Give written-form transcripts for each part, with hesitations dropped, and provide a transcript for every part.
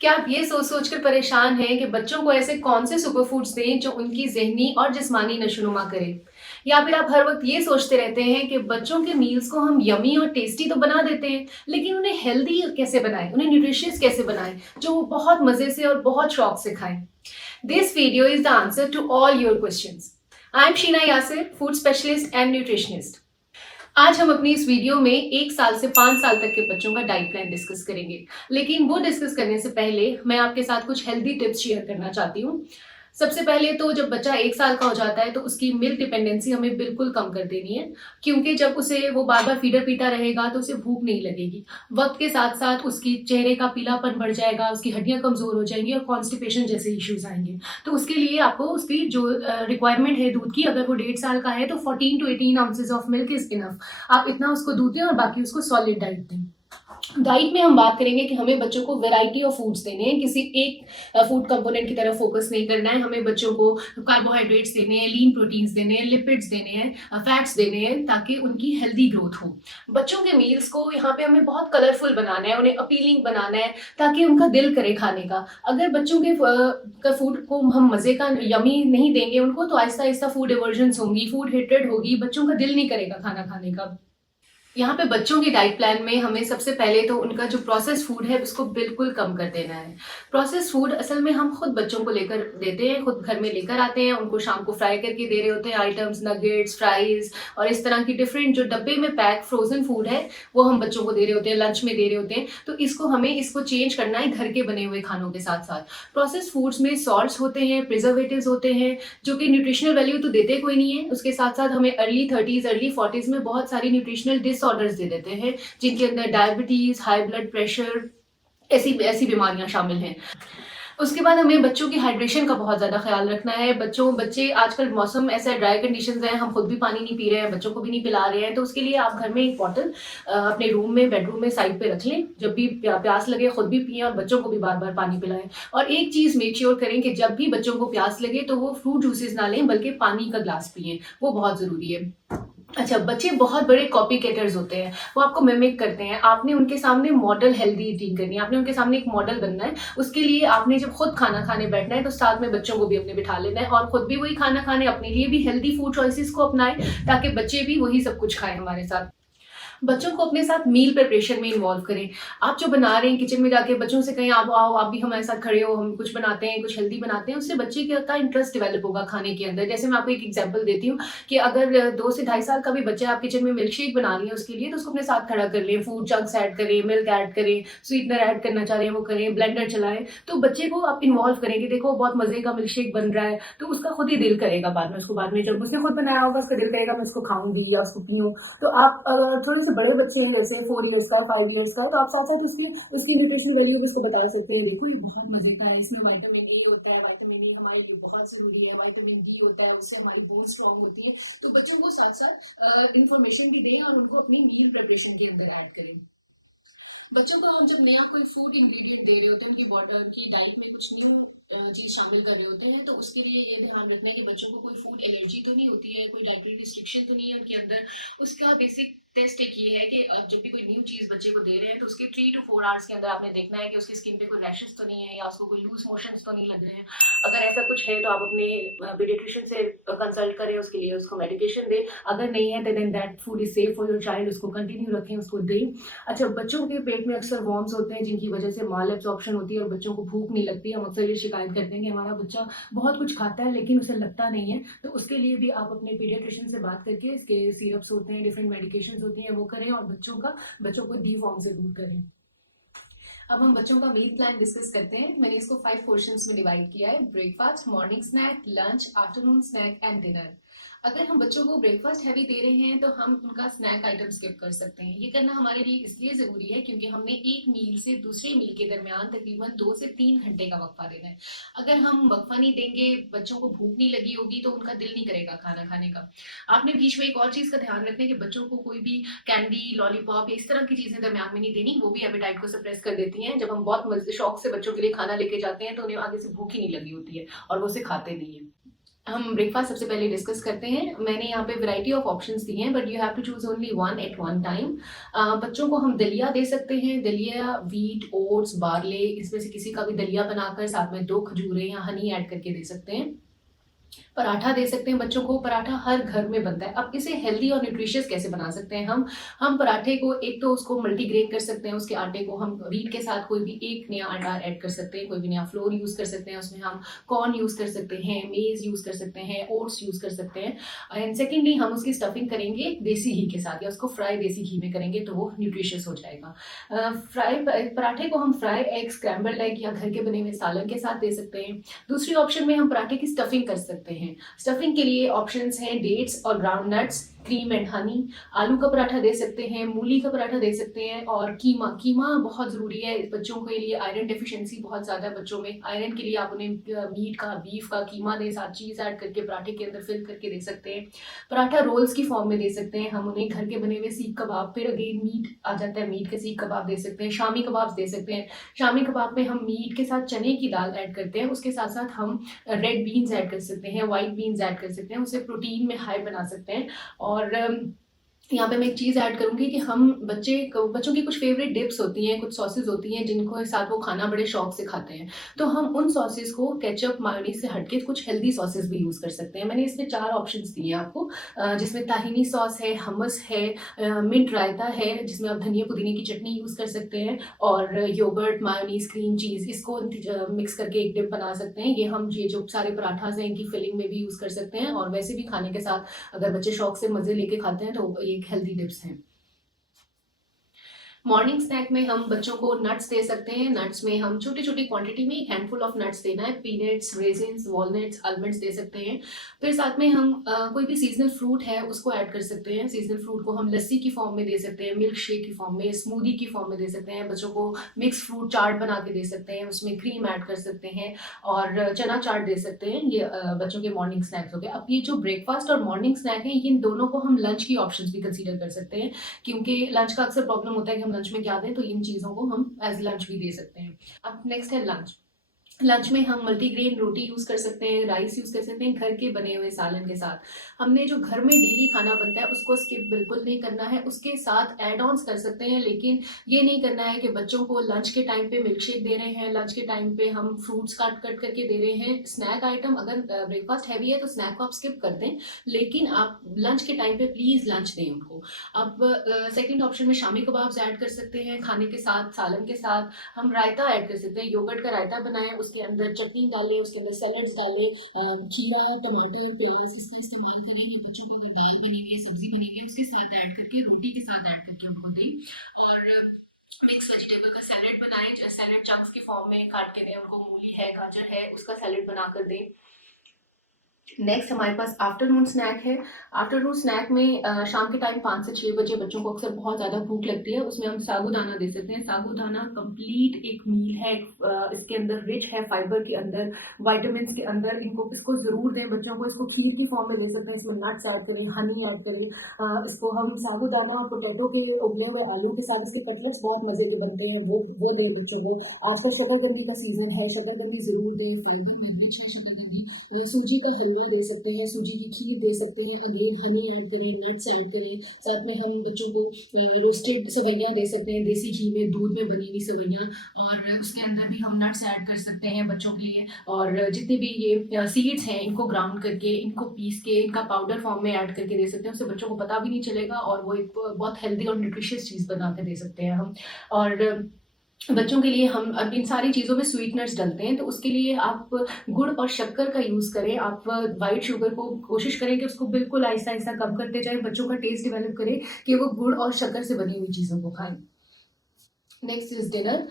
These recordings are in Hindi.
क्या आप ये सोच-सोच कर परेशान हैं कि बच्चों को ऐसे कौन से सुपर फूड्स दें जो उनकी ज़हनी और जिस्मानी नशो-नुमा करें? या फिर आप हर वक़्त ये सोचते रहते हैं कि बच्चों के मील्स को हम यम्मी और टेस्टी तो बना देते हैं, लेकिन उन्हें हेल्दी कैसे बनाएँ, उन्हें न्यूट्रिशियस कैसे बनाएँ, जो वो बहुत मज़े से और बहुत शौक से खाएँ? This video is the answer to all your questions. I'm Sheena Yasir, food specialist and nutritionist. आज हम अपनी इस वीडियो में 1 साल से 5 साल तक के बच्चों का डाइट प्लान डिस्कस करेंगे। लेकिन वो डिस्कस करने से पहले मैं आपके साथ कुछ हेल्दी टिप्स शेयर करना चाहती हूँ। सबसे पहले तो जब बच्चा 1 साल का हो जाता है तो उसकी मिल्क डिपेंडेंसी हमें बिल्कुल कम कर देनी है, क्योंकि जब उसे वो बार-बार फीडर पीता रहेगा तो उसे भूख नहीं लगेगी। वक़्त के साथ-साथ उसकी चेहरे का पीलापन बढ़ जाएगा, उसकी हड्डियाँ कमज़ोर हो जाएँगी और कॉन्स्टिपेशन जैसे इश्यूज़ आएँगे। तो उसके लिए आपको उसकी जो रिक्वायरमेंट है दूध की, अगर वो 1.5 साल का है तो 14 to 18 ounces of milk is enough. आप इतना उसको दूध दें और बाकी उसको सॉलिड डाइट दें। डाइट में हम बात करेंगे कि हमें बच्चों को वैरायटी ऑफ फूड्स देने हैं, किसी एक फूड कंपोनेंट की तरफ फोकस नहीं करना है। हमें बच्चों को कार्बोहाइड्रेट्स देने हैं, लीन प्रोटीन्स देने हैं, लिपिड्स देने हैं, फैट्स देने हैं, ताकि उनकी हेल्दी ग्रोथ हो। बच्चों के मील्स को यहाँ पे हमें बहुत कलरफुल बनाना है, उन्हें अपीलिंग बनाना है ताकि उनका दिल करे खाने का। अगर बच्चों के फूड को हम मज़े का यमी नहीं देंगे उनको, तो आहिस्ता आहिस्ता फूड एवर्जन्स होंगी, फूड हेट्रेड होगी, बच्चों का दिल नहीं करेगा खाना खाने का। यहाँ पे बच्चों की डाइट प्लान में हमें सबसे पहले तो उनका जो प्रोसेस्ड फूड है उसको बिल्कुल कम कर देना है। प्रोसेस्ड फूड असल में हम खुद बच्चों को लेकर देते हैं, खुद घर में लेकर आते हैं, उनको शाम को फ्राई करके दे रहे होते हैं आइटम्स, नगेट्स, फ्राइज़ और इस तरह की डिफरेंट जो डब्बे में पैक फ्रोज़न फूड है, वो हम बच्चों को दे रहे होते हैं, लंच में दे रहे होते हैं। तो इसको चेंज करना है घर के बने हुए खानों के साथ-साथ। प्रोसेस्ड फूड्स में सॉल्ट्स होते हैं, प्रिजर्वेटिव्स होते हैं, जो कि न्यूट्रिशनल वैल्यू तो देते कोई नहीं है, उसके साथ-साथ हमें अर्ली 30s, अर्ली 40s में बहुत सारी न्यूट्रिशनल डिसऑर्डर्स दे देते हैं, जिनके अंदर डायबिटीज, हाई ब्लड प्रेशर, ऐसी ऐसी बीमारियां शामिल हैं। उसके बाद हमें बच्चों की हाइड्रेशन का बहुत ज़्यादा ख्याल रखना है। बच्चे आजकल मौसम ऐसा ड्राई कंडीशंस हैं, हम खुद भी पानी नहीं पी रहे हैं, बच्चों को भी नहीं पिला रहे हैं, तो उसके लिए आप घर में एक बॉटल अपने रूम में, बेडरूम में साइड पे रख लें। जब भी प्यास लगे खुद भी पिएँ और बच्चों को भी बार-बार पानी पिलाएँ। और एक चीज़ मेक श्योर करें कि जब भी बच्चों को प्यास लगे तो वो फ्रूट जूसेस ना लें, बल्कि पानी का ग्लास पिएँ, वो बहुत ज़रूरी है। अच्छा, बच्चे बहुत बड़े कॉपी कैटर्स होते हैं, वो आपको मिमिक करते हैं। आपने उनके सामने मॉडल हेल्दी ईटिंग करनी है, आपने उनके सामने एक मॉडल बनना है। उसके लिए आपने जब खुद खाना खाने बैठना है तो साथ में बच्चों को भी अपने बिठा लेना है और खुद भी वही खाना खाने, अपने लिए भी हेल्दी फूड चॉइसेस को अपनाएं, ताकि बच्चे भी वही सब कुछ खाएं हमारे साथ। बच्चों को अपने साथ मील प्रिपरेशन में इन्वॉल्व करें। आप जो बना रहे हैं किचन में जाके बच्चों से कहें, आप आओ, आप भी हमारे साथ खड़े हो, हम कुछ बनाते हैं, कुछ हेल्दी बनाते हैं। उससे बच्चे का इंटरेस्ट डेवलप होगा खाने के अंदर। जैसे मैं आपको एक एग्जांपल देती हूँ कि अगर 2 से ढाई साल का भी बच्चा आप किचन में मिल्क शेक बना रही है उसके लिए, तो उसको अपने साथ खड़ा कर लें, फूड चंक्स ऐड करें, मिल्क ऐड करें, स्वीटनर ऐड करना चाह रहे हैं वो करें, ब्लेंडर चलाएं। तो बच्चे को आप इन्वॉल्व करेंगे, देखो बहुत मजे का मिल्क शेक बन रहा है, तो उसका खुद ही दिल करेगा बाद में, उसको बाद में जब उसने खुद बनाया होगा उसका दिल करेगा मैं उसको खाऊंगी या उसको पीऊँ। तो आप अगर थोड़े से बड़े बच्चे हैं, जैसे 4 इयर्स का है, 5 इयर्स का है, तो आप साथ-साथ उसकी न्यूट्रिशनल वैल्यू भी उसको बता सकते हैं। देखो ये बहुत मज़े का है, इसमें विटामिन ए होता है, विटामिन ए हमारे लिए बहुत ज़रूरी है, विटामिन डी होता है, उससे हमारी बोन स्ट्रॉन्ग होती हैं। तो बच्चों को साथ-साथ इन्फॉर्मेशन भी दें और उनको अपनी मील प्रिपरेशन के अंदर ऐड करें। बच्चों को हम जब नया कोई फूड इंग्रेडिएंट दे रहे होते हैं, उनकी डाइट में कुछ न्यू चीज़ शामिल कर रहे होते हैं, तो उसके लिए ये ध्यान रखना है कि बच्चों को कोई फूड एलर्जी तो नहीं होती है, कोई डाइटरी रिस्ट्रिक्शन तो नहीं है उनके अंदर। उसका बेसिक टेस्ट एक ये है कि आप जब भी कोई न्यू चीज़ बच्चे को दे रहे हैं तो उसके 3 टू 4 आवर्स के अंदर आपने देखना है कि उसकी स्किन पे कोई रैशेस तो नहीं है या उसको कोई लूज मोशंस तो नहीं लग रहे हैं। अगर ऐसा कुछ है तो आप अपने पीडियाट्रिशियन से कंसल्ट करें, उसके लिए उसको मेडिकेशन दें। अगर नहीं है तो then that food is safe for your child, उसको कंटिन्यू रखें, उसको दें। अच्छा, बच्चों के पेट में अक्सर वॉर्म्स होते हैं जिनकी वजह से माल एब्जॉर्प्शन होती है और बच्चों को भूख नहीं लगती। हम अक्सर ये शिकायत करते हैं कि हमारा बच्चा बहुत कुछ खाता है लेकिन उसे लगता नहीं है, तो उसके लिए भी आप अपने पीडियाट्रिशियन से बात करके, इसके सिरप्स होते हैं, डिफरेंट मेडिकेशंस होती हैं, वो करें और बच्चों को डिवॉर्म जरूर करें। अब हम बच्चों का मील प्लान डिस्कस करते हैं। मैंने इसको 5 पोर्शंस में डिवाइड किया है: breakfast, morning snack, lunch, afternoon snack and dinner. अगर हम बच्चों को ब्रेकफास्ट हैवी दे रहे हैं तो हम उनका स्नैक आइटम स्किप कर सकते हैं। ये करना हमारे लिए इसलिए ज़रूरी है क्योंकि हमने एक मील से दूसरे मील के दरमियान तकरीबन 2 से 3 घंटे का वक्फा देना है। अगर हम वक्फा नहीं देंगे, बच्चों को भूख नहीं लगी होगी, तो उनका दिल नहीं करेगा खाना खाने का। आपने बीच में एक और चीज़ का ध्यान रखना है कि बच्चों को कोई भी कैंडी, लॉलीपॉप या इस तरह की चीज़ें दरमियान में नहीं देनी, वो भी एपेटाइट को सप्रेस कर देती हैं। जब हम बहुत शौक से बच्चों के लिए खाना लेके जाते हैं तो उन्हें आगे से भूख ही नहीं लगी होती है और वो उसे खाते नहीं है। हम ब्रेकफास्ट सबसे पहले डिस्कस करते हैं। मैंने यहाँ पे वैरायटी ऑफ ऑप्शंस दिए हैं, but you have to choose only one at one time. बच्चों को हम दलिया दे सकते हैं। दलिया व्हीट, ओट्स, बार्ले, इसमें से किसी का भी दलिया बनाकर साथ में 2 खजूरें या हनी ऐड करके दे सकते हैं। पराठा दे सकते हैं बच्चों को। पराठा हर घर में बनता है। अब इसे हेल्दी और न्यूट्रिशियस कैसे बना सकते हैं हम पराठे को एक तो उसको मल्टीग्रेन कर सकते हैं। उसके आटे को हम व्हीट के साथ कोई भी एक नया आटा ऐड कर सकते हैं, कोई भी नया फ्लोर यूज कर सकते हैं। उसमें हम कॉर्न यूज कर सकते हैं, मेज यूज कर सकते हैं, ओट्स यूज कर सकते हैं। एंड सेकेंडली हम उसकी स्टफिंग करेंगे देसी घी के साथ, या उसको फ्राई देसी घी में करेंगे तो वो न्यूट्रिशियस हो जाएगा। पराठे को हम फ्राई एग, स्क्रैम्बल्ड एग या घर के बने हुए सालन के साथ दे सकते हैं। दूसरी ऑप्शन में हम पराठे की स्टफिंग कर सकते हैं। स्टफिंग के लिए ऑप्शंस हैं डेट्स और ground nuts, cream and honey. आलू का पराठा दे सकते हैं, मूली का पराठा दे सकते हैं, और कीमा बहुत ज़रूरी है बच्चों के लिए। आयरन डेफिशिएंसी बहुत ज़्यादा है बच्चों में। आयरन के लिए आप उन्हें मीट का, बीफ का कीमा दें, साथ चीज़ ऐड करके पराठे के अंदर फिल करके दे सकते हैं। पराठा रोल्स की फॉर्म में दे सकते हैं हम उन्हें। घर के बने हुए सीख कबाब, फिर अगेन मीट आ जाता है, मीट के सीख कबाब दे सकते हैं। शामी कबाब दे सकते हैं। शामी कबाब में हम मीट के साथ चने की दाल ऐड करते हैं, उसके साथ साथ हम रेड बीन्स ऐड कर सकते हैं, वाइट बीन्स ऐड कर सकते हैं, उसे प्रोटीन में हाई बना सकते हैं। और यहाँ पे मैं एक चीज़ ऐड करूँगी कि हम बच्चों की कुछ फेवरेट डिप्स होती हैं, कुछ सॉसेज होती हैं जिनको साथ वो खाना बड़े शौक से खाते हैं। तो हम उन सॉसेज को केचप, मायोनीज से हटके कुछ हेल्दी सॉसेज भी यूज़ कर सकते हैं। मैंने इसमें 4 ऑप्शंस दिए हैं आपको, जिसमें ताहिनी सॉस है, हमस है, मिंट रायता है जिसमें आप धनिया पुदीने की चटनी यूज़ कर सकते हैं, और योगर्ट, मायोनीज, क्रीम चीज़, इसको मिक्स करके एक डिप बना सकते हैं। ये जो सारे पराठास हैं इनकी फिलिंग में भी यूज़ कर सकते हैं, और वैसे भी खाने के साथ अगर बच्चे शौक से मज़े लेके खाते हैं तो ये हेल्दी टिप्स हैं। मॉर्निंग स्नैक में हम बच्चों को नट्स दे सकते हैं। नट्स में हम छोटी-छोटी क्वांटिटी में एक हैंडफुल ऑफ नट्स देना है। पीनट्स, रेजिन्स, वॉलनट्स, आलमंड्स दे सकते हैं। फिर साथ में हम कोई भी सीजनल फ्रूट है उसको ऐड कर सकते हैं। सीजनल फ्रूट को हम लस्सी की फॉर्म में दे सकते हैं, मिल्क शेक की फॉर्म में, स्मूदी की फॉर्म में दे सकते हैं। बच्चों को मिक्स फ्रूट चाट बना के दे सकते हैं, उसमें क्रीम ऐड कर सकते हैं, और चना चाट दे सकते हैं। ये बच्चों के मॉर्निंग स्नैक्स हो गए। अब ये जो ब्रेकफास्ट और मॉर्निंग स्नैक है, इन दोनों को हम लंच की ऑप्शंस भी कंसीडर कर सकते हैं, क्योंकि लंच का अक्सर प्रॉब्लम होता है कि हम लंच में क्या दें, तो इन चीज़ों को हम एज लंच भी दे सकते हैं। अब नेक्स्ट है लंच। लंच में हम मल्टीग्रेन रोटी यूज़ कर सकते हैं, राइस यूज़ कर सकते हैं घर के बने हुए सालन के साथ। हमने जो घर में डेली खाना बनता है उसको स्किप बिल्कुल नहीं करना है, उसके साथ एड ऑन्स कर सकते हैं, लेकिन ये नहीं करना है कि बच्चों को लंच के टाइम पे मिल्क शेक दे रहे हैं, लंच के टाइम पे हम फ्रूट्स कट करके दे रहे हैं। स्नैक आइटम, अगर ब्रेकफास्ट हैवी है तो स्नैक को आप स्किप कर दें, लेकिन आप लंच के टाइम पे प्लीज़ लंच दें उनको। अब सेकेंड ऑप्शन में शामी कबाब्स ऐड कर सकते हैं खाने के साथ, सालन के साथ। हम रायता ऐड कर सकते हैं, योगर्ट का रायता बनाएं, उसके अंदर चटनी डालें, उसके अंदर सैलड्स डालें, खीरा, टमाटर, प्याज, इसका इस्तेमाल करें। ये बच्चों को अगर दाल बनी हुई है, सब्जी बनी हुई है, उसके साथ ऐड करके, रोटी के साथ ऐड करके उनको दें। और मिक्स वेजिटेबल का सैलड बनाएं, सैलड चंक्स की फॉर्म में काट के दें उनको। मूली है, गाजर है, उसका सैलड बनाकर दें। नेक्स्ट हमारे पास आफ्टरनून स्नैक है। आफ्टरनून स्नैक में शाम के टाइम 5 से 6 बजे बच्चों को अक्सर बहुत ज़्यादा भूख लगती है, उसमें हम साबूदाना दे सकते हैं। साबूदाना कंप्लीट एक मील है, इसके अंदर रिच है फाइबर के अंदर, विटामिन्स के अंदर। इसको ज़रूर दें बच्चों को। इसको खीर की फॉर्म में दे सकते हैं, इसमें नट्स ऐड करें, हनी ऐड करें। इसको हम साबूदाना और पोटैटो के उबले हुए आलू के साथ, इसके कटलेट्स बहुत मज़े के बनते हैं, वो दें बच्चों को। आजकल शकरकंदी का सीज़न है, शकरकंदी ज़रूर दें, फाइबर में रिच है शकरकंदी। सूजी का हलवा दे सकते हैं, सूजी की खीर दे सकते हैं, अगेन हनी ऐड करें, नट्स ऐड करें। साथ में हम बच्चों को रोस्टेड सवैयाँ दे सकते हैं, देसी घी में, दूध में बनी हुई सवैयाँ, और उसके अंदर भी हम नट्स ऐड कर सकते हैं बच्चों के लिए। और जितनी भी ये सीड्स हैं इनको ग्राउंड करके, इनको पीस के, इनका पाउडर फॉर्म में ऐड करके दे सकते हैं। उससे बच्चों को पता भी नहीं चलेगा, और वो एक बहुत हेल्दी और न्यूट्रिशियस चीज़ बना के दे सकते हैं हम। और बच्चों के लिए हम अब इन सारी चीज़ों में स्वीटनर्स डलते हैं, तो उसके लिए आप गुड़ और शक्कर का यूज़ करें। आप वाइट शुगर को कोशिश करें कि उसको बिल्कुल आहिस्ता-आहिस्ता कम करते जाएँ, बच्चों का टेस्ट डेवलप करें कि वो गुड़ और शक्कर से बनी हुई चीज़ों को खाएँ। Next is dinner.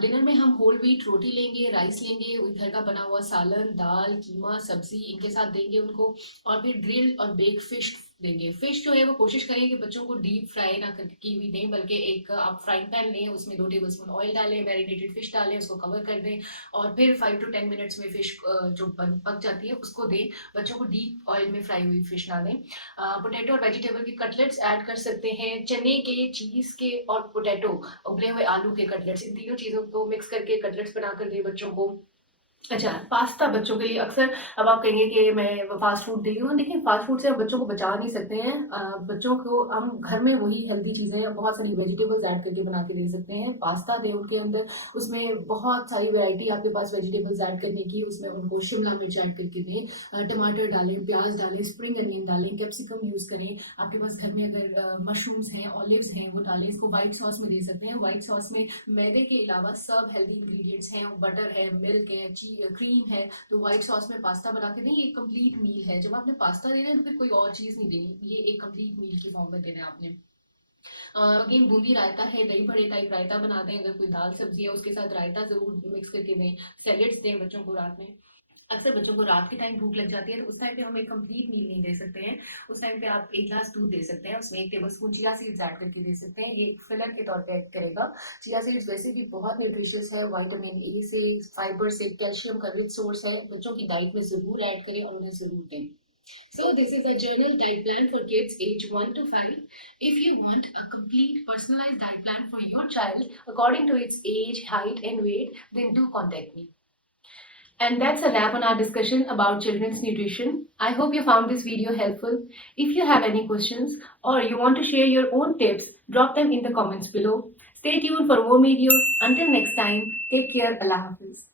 डिनर में हम होल व्हीट रोटी लेंगे, राइस लेंगे, वही घर का बना हुआ सालन, दाल, कीमा, सब्ज़ी इनके साथ देंगे उनको, और फिर ग्रिल्ड और बेक फिश देंगे। फिश जो है वो कोशिश करें कि बच्चों को डीप फ्राई ना कर की हुई दें, बल्कि एक आप फ्राइंग पैन लें, उसमें 2 टेबलस्पून ऑयल डालें, मैरिनेटेड फिश डालें, उसको कवर कर दें, और फिर 5 टू 10 मिनट्स में फिश जो पक जाती है उसको दें। बच्चों को डीप ऑयल में फ्राई हुई फिश ना दें। पोटैटो और वेजिटेबल के कटलेट्स ऐड कर सकते हैं, चने के, चीज़ के और पोटैटो, उबले हुए आलू के कटलेट्स, इन तीनों चीज़ों को मिक्स करके कटलेट्स बनाकर दें बच्चों को। अच्छा, पास्ता बच्चों के लिए अक्सर अब आप कहेंगे कि मैं फ़ास्ट फूड दे रही हूँ। देखिए, फ़ास्ट फूड से हम बच्चों को बचा नहीं सकते हैं। बच्चों को हम घर में वही हेल्दी चीज़ें बहुत सारी वेजिटेबल्स ऐड करके बना के दे सकते हैं। पास्ता दें उनके अंदर, उसमें बहुत सारी वैरायटी आपके पास वेजिटेबल्स ऐड करने की, उसमें उनको शिमला मिर्च ऐड करके दें, टमाटर डालें, प्याज़ डालें, स्प्रिंग अनियन डालें, कैप्सिकम यूज़ करें। आपके पास घर में अगर मशरूम्स हैं, ऑलिव्स हैं, वो डालें। इसको व्हाइट सॉस में दे सकते हैं। व्हाइट सॉस में मैदे के अलावा सब हेल्दी इंग्रीडिएंट्स हैं, बटर है, मिल्क है, क्रीम है, तो व्हाइट सॉस में पास्ता बना के दें। ये एक कंप्लीट मील है। जब आपने पास्ता देना है तो फिर कोई और चीज़ नहीं देनी, ये एक कंप्लीट मील की फॉर्म में देना है आपने। अगेन बूंदी रायता है, दही बड़े टाइप रायता बना दें, अगर कोई दाल सब्जी है उसके साथ रायता ज़रूर मिक्स करके दें। सैलेड्स दें बच्चों को रात में। अक्सर बच्चों को रात के टाइम भूख लग जाती है, तो उस टाइम पे हम एक कंप्लीट मील नहीं दे सकते हैं। उस टाइम पे आप 1 ग्लास दूध दे सकते हैं, उसमें 1 टेबलस्पून चिया सीड्स ऐड करके दे सकते हैं। ये एक फिलर के तौर पे एक्ट करेगा। चिया सीड्स वैसे भी बहुत न्यूट्रिशियस है, विटामिन ए से, फाइबर से, कैल्शियम का रिच सोर्स है। बच्चों की डाइट में ज़रूर ऐड करें और उन्हें ज़रूर दें। So this is a journal diet plan for kids age 1 to 5. If you want a complete personalized diet plan for your child according to its age, height and weight, then do contact me. And that's a wrap on our discussion about children's nutrition. I hope you found this video helpful. If you have any questions or you want to share your own tips, drop them in the comments below. Stay tuned for more videos. Until next time, take care. Allah Hafiz.